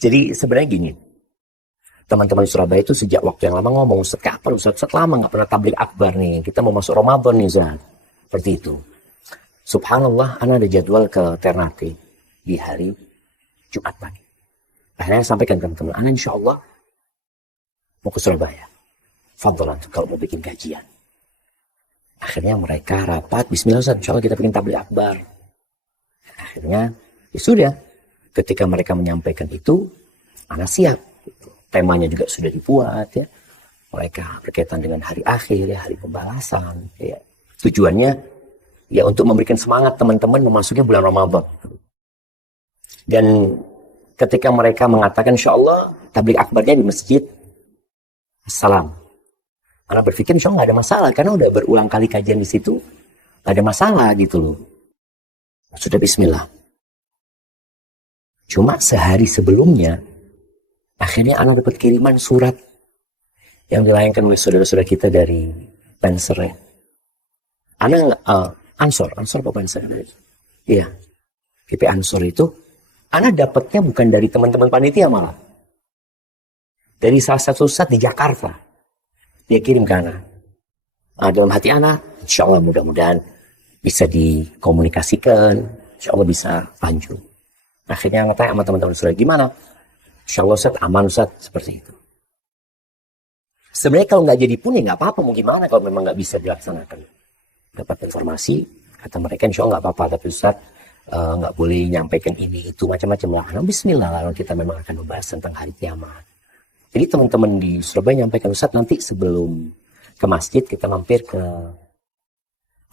Jadi sebenarnya gini, teman-teman di Surabaya itu sejak waktu yang lama ngomong, Ustaz kapan Ustaz lama nggak pernah tablik akbar nih, kita mau masuk Ramadan nih Ustaz. Seperti itu. Subhanallah, ana ada jadwal ke Ternate di hari Jumat pagi. Akhirnya saya sampaikan ke teman-teman, ana insya Allah mau ke Surabaya. Fadlan kalau mau bikin kajian. Akhirnya mereka rapat, bismillah Ustaz, insya Allah kita bikin tablik akbar. Akhirnya, ya sudah. Ketika mereka menyampaikan itu, ana siap. Temanya juga sudah dibuat ya. Mereka berkaitan dengan hari akhir ya, hari pembalasan ya. Tujuannya ya untuk memberikan semangat teman-teman memasuki bulan Ramadan. Dan ketika mereka mengatakan insya Allah tablik akbarnya di masjid Assalam. Ana berpikir insya Allah nggak ada masalah karena udah berulang kali kajian di situ, nggak ada masalah gitu loh. Sudah bismillah. Cuma sehari sebelumnya akhirnya anak dapat kiriman surat yang dilayangkan oleh saudara-saudara kita dari Banser ya. Anak Ansor apa Banser? Iya, GP Ansor itu anak dapatnya bukan dari teman-teman panitia malah. Dari salah satu ustadz di Jakarta. Dia kirim ke anak. Dalam hati anak, insya Allah mudah-mudahan bisa dikomunikasikan, insya Allah bisa lanjut. Akhirnya anak tanya sama teman-teman saudara, gimana? Insya Allah Ustaz, aman Ustaz, seperti itu. Sebenarnya kalau nggak jadi pun ya nggak apa-apa, mau gimana kalau memang nggak bisa dilaksanakan. Dapat informasi, kata mereka insya Allah nggak apa-apa, tapi Ustaz nggak boleh nyampaikan ini, itu, macam-macam lah. Nah, bismillah, lalu kita memang akan membahas tentang hari kiamat. Jadi teman-teman di Surabaya nyampaikan Ustaz, nanti sebelum ke masjid kita mampir ke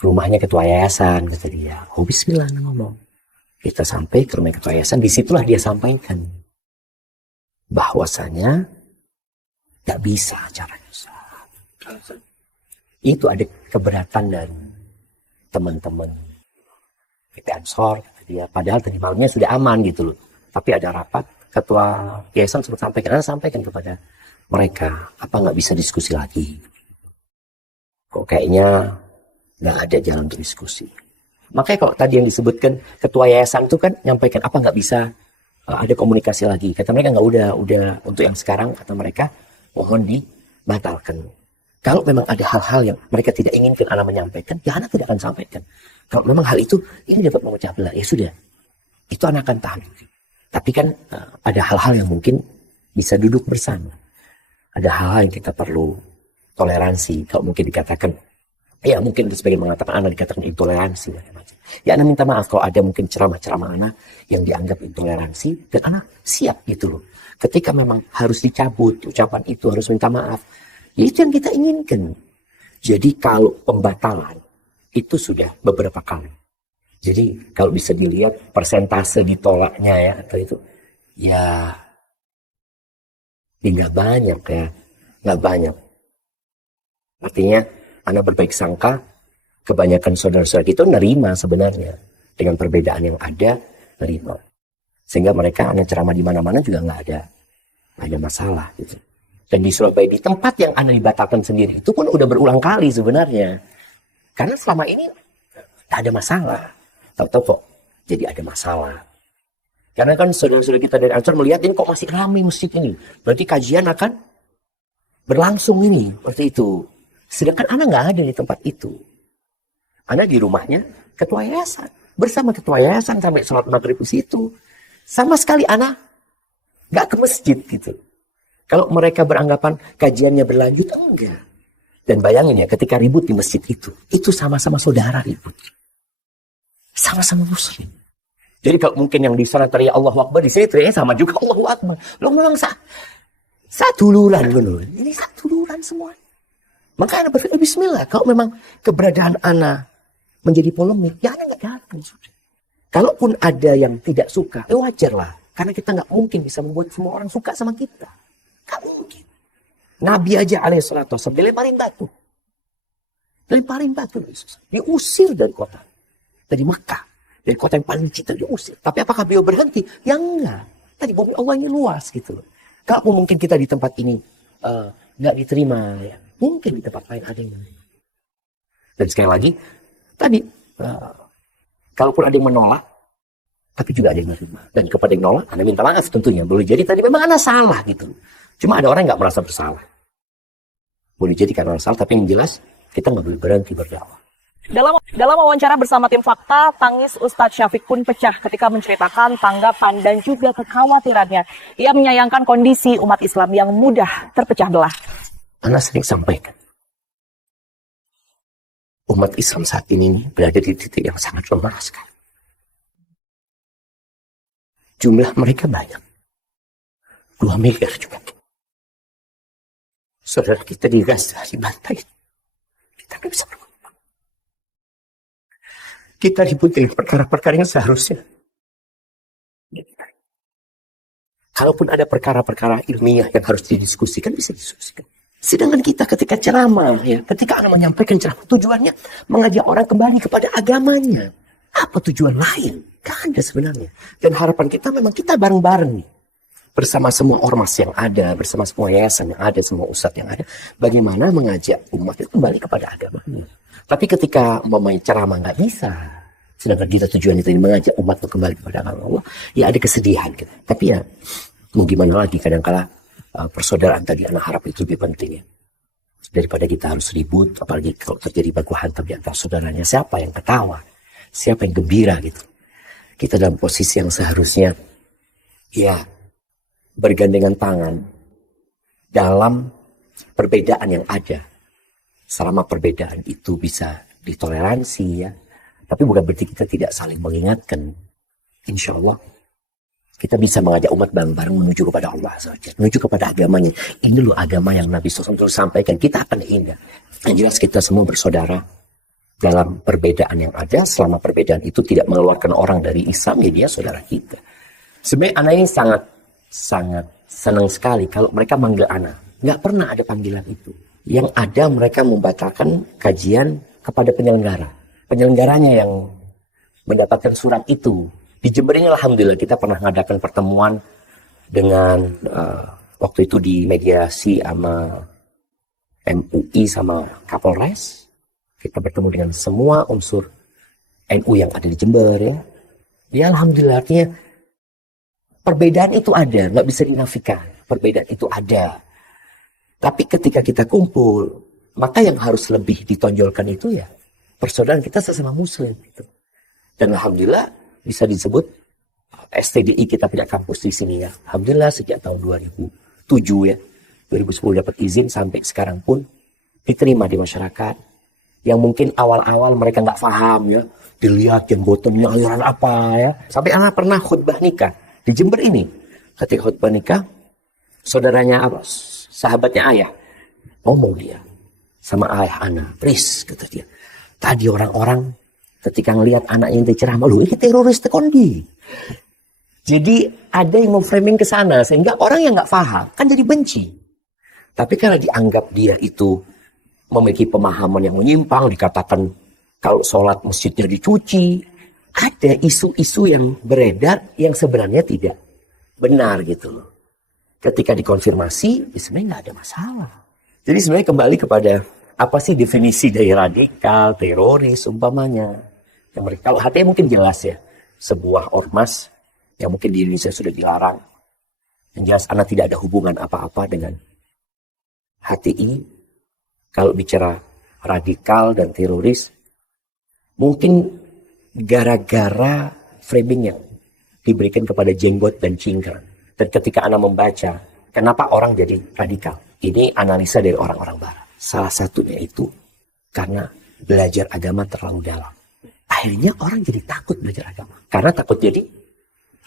rumahnya ketua yayasan, kata dia. Oh bismillah, ngomong. Kita sampai ke rumah ketua yayasan, disitulah dia sampaikan bahwasanya gak bisa caranya. Itu ada keberatan dari teman-teman PT Ansor, kata dia. Padahal tadi malamnya sudah aman gitu loh. Tapi ada rapat, ketua yayasan sempat sampaikan kepada mereka, apa nggak bisa diskusi lagi? Kok kayaknya nggak ada jalan untuk diskusi. Makanya kalau tadi yang disebutkan ketua yayasan itu kan nyampaikan apa nggak bisa ada komunikasi lagi. Kata mereka nggak udah untuk yang sekarang, kata mereka mohon dibatalkan. Kalau memang ada hal-hal yang mereka tidak inginkan anak menyampaikan, ya anak tidak akan sampaikan. Kalau memang hal itu ini dapat memecah belah, ya sudah, itu anak akan tahan. Tapi kan ada hal-hal yang mungkin bisa duduk bersama. Ada hal-hal yang kita perlu toleransi. Kalau mungkin dikatakan, ya mungkin sebagian mengatakan anak dikatakan intoleransi. Ya anak minta maaf kalau ada mungkin ceramah-ceramah anak yang dianggap intoleransi. Dan anak siap gitu loh. Ketika memang harus dicabut ucapan itu, harus minta maaf. Ya itu yang kita inginkan. Jadi kalau pembatalan itu sudah beberapa kali. Jadi kalau bisa dilihat persentase ditolaknya ya atau itu ya nggak banyak ya, nggak banyak. Artinya anak berbaik sangka, kebanyakan saudara-saudara kita nerima sebenarnya dengan perbedaan yang ada, nerima. Sehingga mereka anak ceramah di mana-mana juga nggak ada masalah gitu. Dan di Surabaya di tempat yang anak dibatalkan sendiri itu pun udah berulang kali sebenarnya. Karena selama ini nggak ada masalah. Tahu-tahu kok jadi ada masalah. Karena kan saudara-saudara kita dari Ansor melihat ini kok masih ramai masjid ini. Berarti kajian akan berlangsung ini. Seperti itu. Sedangkan anak nggak ada di tempat itu. Anak di rumahnya ketua yayasan. Bersama ketua yayasan sampai sholat maghrib di situ. Sama sekali anak nggak ke masjid gitu. Kalau mereka beranggapan kajiannya berlanjut, enggak. Dan bayangin ya ketika ribut di masjid itu sama-sama saudara ribut. Sama-sama muslim. Jadi kalau mungkin yang di sana teriak Allahu Akbar, di sini teriaknya sama juga Allahu Akbar. Lo memang satu duluran loh. Ini satu duluran semua. Maka anak berpikir bismillah. Kalau memang keberadaan anak menjadi polemik, ya anak nggak datang. Kalaupun ada yang tidak suka, wajar lah. Karena kita nggak mungkin bisa membuat semua orang suka sama kita. Nggak mungkin. Nabi aja alaihissalatu wassalam dilemparin batu. Diusir dari kota. Dari Mekah. Dari kota yang paling cinta diusir. Tapi apakah beliau berhenti? Ya enggak. Tadi bumi Allah ini luas gitu loh. Kalau mungkin kita di tempat ini nggak diterima. Ya. Mungkin di tempat lain ada yang menerima. Dan sekali lagi. Tadi. Kalaupun ada yang menolak. Tapi juga ada yang menerima. Dan kepada yang nolak, Anda minta maaf tentunya. Boleh jadi tadi memang Anda salah gitu. Cuma ada orang yang nggak merasa bersalah. Boleh jadi karena salah, tapi yang jelas kita nggak boleh berhenti berdakwah. Dalam wawancara bersama tim Fakta, tangis Ustadz Syafiq pun pecah ketika menceritakan tanggapan dan juga kekhawatirannya. Ia menyayangkan kondisi umat Islam yang mudah terpecah belah. Anda sering sampaikan, umat Islam saat ini berada di titik yang sangat lemah sekali. Jumlah mereka banyak. 2 miliar juga. Saudara kita di Gaza, dibantai. Kita nggak bisa berbuat. Kita ribut dengan perkara-perkara yang seharusnya. Kalaupun ada perkara-perkara ilmiah yang harus didiskusikan, bisa didiskusikan. Sedangkan kita ketika ceramah, ya, ketika Anda menyampaikan ceramah, tujuannya mengajak orang kembali kepada agamanya. Apa tujuan lain? Gak ada sebenarnya. Dan harapan kita memang kita bareng-bareng nih. Bersama semua ormas yang ada, bersama semua yayasan yang ada, semua ustadz yang ada. Bagaimana mengajak umat itu kembali kepada agamanya. Tapi ketika memain ceramah nggak bisa. Sedangkan kita tujuan itu mengajak umat itu kembali kepada agama Allah. Ya ada kesedihan. Gitu. Tapi ya mau gimana lagi. Kadang-kala persaudaraan tadi anak harap itu lebih penting ya. Daripada kita harus ribut. Apalagi kalau terjadi baku hantam di antara saudaranya. Siapa yang ketawa? Siapa yang gembira gitu. Kita dalam posisi yang seharusnya ya bergandengan tangan dalam perbedaan yang ada. Selama perbedaan itu bisa ditoleransi ya. Tapi bukan berarti kita tidak saling mengingatkan. Insya Allah kita bisa mengajak umat bareng-bareng menuju kepada Allah saja. Menuju kepada agamanya. Ini loh agama yang Nabi SAW sampaikan. Kita akan indah. Yang jelas kita semua bersaudara dalam perbedaan yang ada. Selama perbedaan itu tidak mengeluarkan orang dari Islam, ya dia saudara kita. Sebenarnya anak ini sangat senang sekali kalau mereka manggil anak. Nggak pernah ada panggilan itu. Yang ada mereka membacakan kajian kepada penyelenggara. Penyelenggaranya yang mendapatkan surat itu. Di Jember ini alhamdulillah kita pernah mengadakan pertemuan dengan waktu itu di mediasi sama MUI sama Kapolres. Kita bertemu dengan semua unsur NU yang ada di Jember ya. Ya alhamdulillah artinya perbedaan itu ada, nggak bisa dinafikan. Perbedaan itu ada. Tapi ketika kita kumpul, maka yang harus lebih ditonjolkan itu ya persaudaraan kita sesama muslim. Gitu. Dan alhamdulillah bisa disebut STDI kita punya kampus di sini ya. Alhamdulillah sejak tahun 2007 ya. 2010 dapat izin sampai sekarang pun diterima di masyarakat. Yang mungkin awal-awal mereka nggak paham ya. Dilihat yang bottomnya aliran apa ya. Sampai anak pernah khutbah nikah di Jember ini. Ketika khutbah nikah, saudaranya apa? Sahabatnya ayah. Ngomong dia sama ayah anak. Please, kata dia. Tadi orang-orang ketika ngelihat anaknya yang ceramah, loh ini teroris tekondi. Jadi ada yang memframing ke sana sehingga orang yang nggak paham kan jadi benci. Tapi karena dianggap dia itu memiliki pemahaman yang menyimpang, dikatakan kalau sholat masjidnya dicuci, ada isu-isu yang beredar yang sebenarnya tidak benar gitu loh. Ketika dikonfirmasi, ya sebenarnya nggak ada masalah. Jadi sebenarnya kembali kepada apa sih definisi dari radikal, teroris, umpamanya. Yang mereka, kalau HTI mungkin jelas ya. Sebuah ormas yang mungkin di Indonesia sudah dilarang. Yang jelas anak tidak ada hubungan apa-apa dengan HTI. Kalau bicara radikal dan teroris, mungkin gara-gara framing yang diberikan kepada jenggot dan cingkrang. Dan ketika anak membaca, kenapa orang jadi radikal? Ini analisa dari orang-orang barat. Salah satunya itu karena belajar agama terlalu dalam. Akhirnya orang jadi takut belajar agama. Karena takut jadi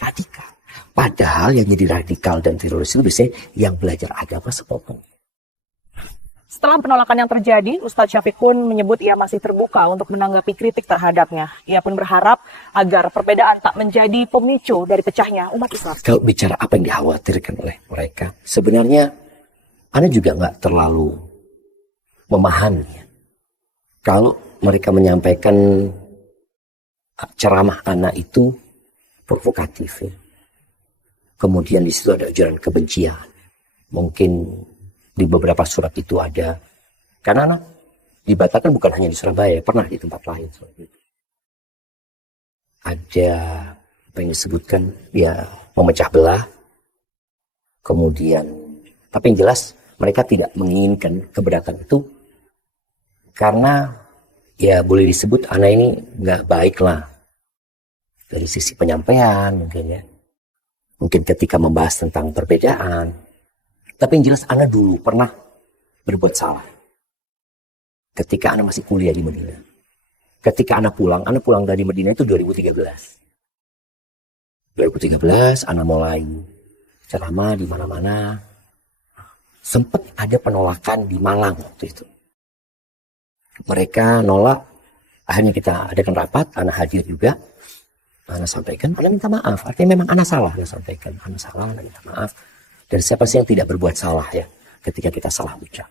radikal. Padahal yang jadi radikal dan teroris itu biasanya yang belajar agama sepotong. Setelah penolakan yang terjadi, Ustadz Syafiq pun menyebut ia masih terbuka untuk menanggapi kritik terhadapnya. Ia pun berharap agar perbedaan tak menjadi pemicu dari pecahnya umat Islam. Kalau bicara apa yang dikhawatirkan oleh mereka, sebenarnya Anda juga nggak terlalu memahami. Kalau mereka menyampaikan ceramah anak itu provokatif, ya. Kemudian di situ ada ujaran kebencian. Mungkin di beberapa surat itu ada. Karena anak dibatalkan bukan hanya di Surabaya, pernah di tempat lain. Ada apa yang disebutkan ya memecah belah. Kemudian, tapi yang jelas mereka tidak menginginkan keberatan itu karena ya boleh disebut anak ini nggak baik lah dari sisi penyampaian mungkin ya. Mungkin ketika membahas tentang perbedaan. Tapi yang jelas anak dulu pernah berbuat salah. Ketika anak masih kuliah di Madinah. Ketika anak pulang dari Madinah itu 2013. 2013 anak mulai ceramah di mana-mana. Sempat ada penolakan di Malang waktu itu. Mereka nolak, akhirnya kita adakan rapat, anak hadir juga. Anak sampaikan, anak minta maaf. Artinya memang anak salah, anak sampaikan. Anak salah, anak minta maaf. Dan siapa sih yang tidak berbuat salah ya ketika kita salah ucap.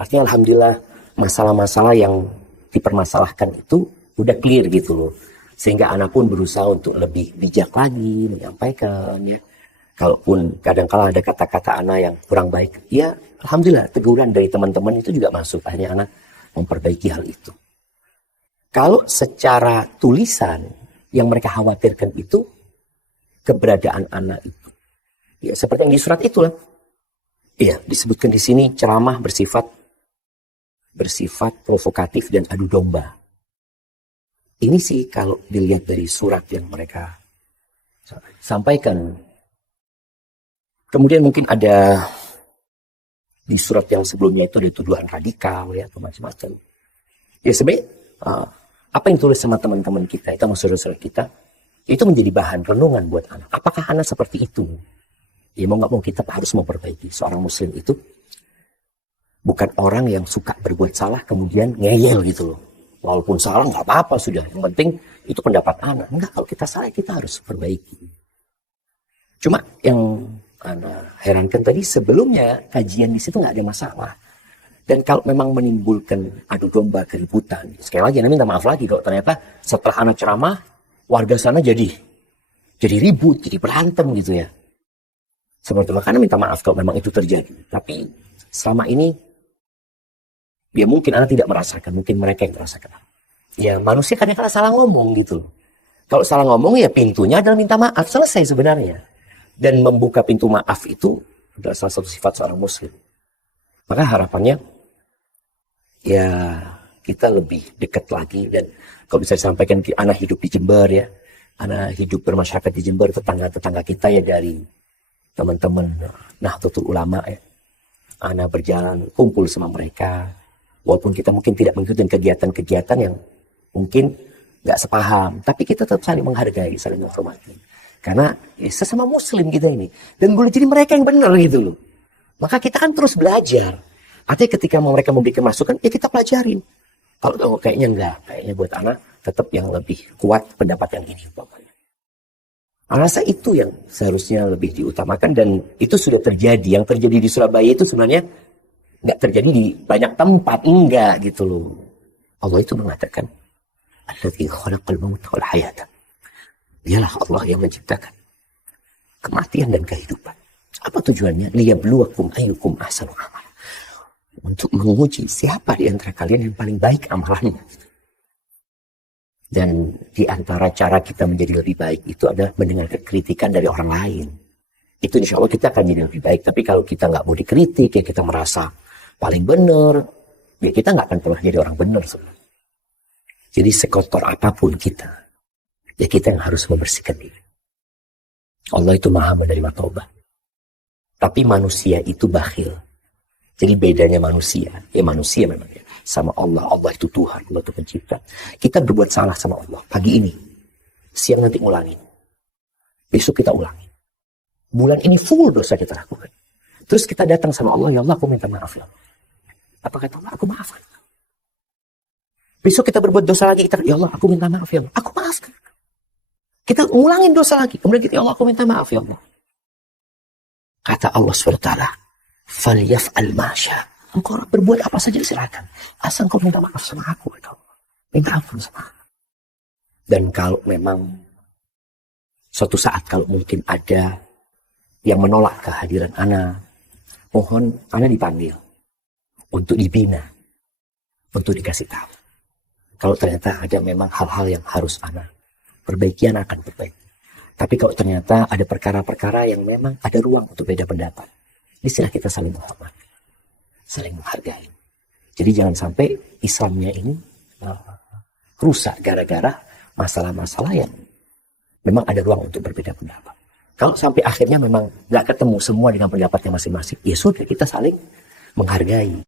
Artinya alhamdulillah masalah-masalah yang dipermasalahkan itu udah clear gitu loh. Sehingga anak pun berusaha untuk lebih bijak lagi menyampaikan ya. Kalaupun kadang-kala ada kata-kata anak yang kurang baik, ya alhamdulillah teguran dari teman-teman itu juga masuk. Akhirnya anak memperbaiki hal itu. Kalau secara tulisan yang mereka khawatirkan itu keberadaan anak itu. Ya, seperti yang di surat itulah. Ya, disebutkan di sini ceramah bersifat provokatif dan adu domba. Ini sih kalau dilihat dari surat yang mereka sampaikan. Kemudian mungkin ada di surat yang sebelumnya itu ada tuduhan radikal ya atau macam-macam. Ya sebenarnya apa yang tulis sama teman-teman kita, itu sama saudara-saudara kita, itu menjadi bahan renungan buat anak. Apakah anak seperti itu? Ya mau nggak mau kita harus memperbaiki. Seorang muslim itu bukan orang yang suka berbuat salah kemudian ngeyel gitu loh. Walaupun salah nggak apa-apa sudah. Yang penting itu pendapat anak. Enggak, kalau kita salah kita harus perbaiki. Cuma yang anak herankan tadi sebelumnya kajian di situ nggak ada masalah. Dan kalau memang menimbulkan adu domba keributan, sekali lagi, Anda minta maaf lagi kalau ternyata setelah anak ceramah, warga sana jadi ribut, jadi berantem gitu ya. Seperti makanya minta maaf kalau memang itu terjadi. Tapi selama ini, ya mungkin Anda tidak merasakan, mungkin mereka yang merasakan. Ya manusia kadang-kadang salah ngomong gitu. Kalau salah ngomong ya pintunya adalah minta maaf, selesai sebenarnya. Dan membuka pintu maaf itu adalah salah satu sifat seorang muslim. Maka harapannya, ya kita lebih dekat lagi. Dan kalau bisa disampaikan, anak hidup di Jember ya, anak hidup bermasyarakat di Jember, tetangga-tetangga kita ya dari teman-teman Nahdlatul Ulama ya, anak berjalan kumpul sama mereka, walaupun kita mungkin tidak mengikuti kegiatan-kegiatan yang mungkin nggak sepaham, tapi kita tetap saling menghargai, saling menghormati, karena ya, sesama muslim kita ini, dan boleh jadi mereka yang benar gitu loh. Maka kita kan terus belajar. Artinya ketika mereka memberikan masukan, ya kita pelajarin. Kalau kayaknya enggak, kayaknya buat anak tetap yang lebih kuat pendapat yang ini. Rasa itu yang seharusnya lebih diutamakan, dan itu sudah terjadi. Yang terjadi di Surabaya itu sebenarnya enggak terjadi di banyak tempat, enggak gitu loh. Allah itu mengatakan, Alladzi khalaqal mauta wal hayata. Dialah Allah yang menciptakan kematian dan kehidupan. Apa tujuannya? Liyabluwakum ayyukum ahsanu amala. Untuk menguji siapa di antara kalian yang paling baik amalannya. Dan di antara cara kita menjadi lebih baik itu adalah mendengarkan kritikan dari orang lain. Itu insya Allah kita akan jadi lebih baik. Tapi kalau kita nggak mau dikritik, ya kita merasa paling benar, ya kita nggak akan pernah jadi orang benar sebenarnya. Jadi sekotor apapun kita, ya kita yang harus membersihkan diri. Allah itu maha menerima taubat. Tapi manusia itu bakhil. Jadi bedanya manusia, ya manusia memang ya, sama Allah. Allah itu Tuhan, Allah itu pencipta. Kita berbuat salah sama Allah pagi ini, siang nanti ngulangin, besok kita ulangin. Bulan ini full dosa kita lakukan. Terus kita datang sama Allah, ya Allah aku minta maaf ya Allah. Apa kata Allah? Aku maafkan. Besok kita berbuat dosa lagi, kita, ya Allah aku minta maaf ya Allah. Aku maafkan. Kita ngulangin dosa lagi, kemudian kita, ya Allah aku minta maaf ya Allah. Kata Allah SWT, falyaf'al masya. Engkau berbuat apa saja silakan, asal engkau minta maaf sama aku. Minta ampun sama aku. Dan kalau memang suatu saat kalau mungkin ada yang menolak kehadiran anak, mohon anak dipanggil untuk dibina, untuk dikasih tahu. Kalau ternyata ada memang hal-hal yang harus anak perbaiki, anak akan perbaiki. Tapi kalau ternyata ada perkara-perkara yang memang ada ruang untuk beda pendapat, disinilah kita saling menghormati, saling menghargai. Jadi jangan sampai Islamnya ini rusak gara-gara masalah-masalah yang memang ada ruang untuk berbeda pendapat. Kalau sampai akhirnya memang nggak ketemu semua dengan pendapatnya masing-masing, ya sudah kita saling menghargai.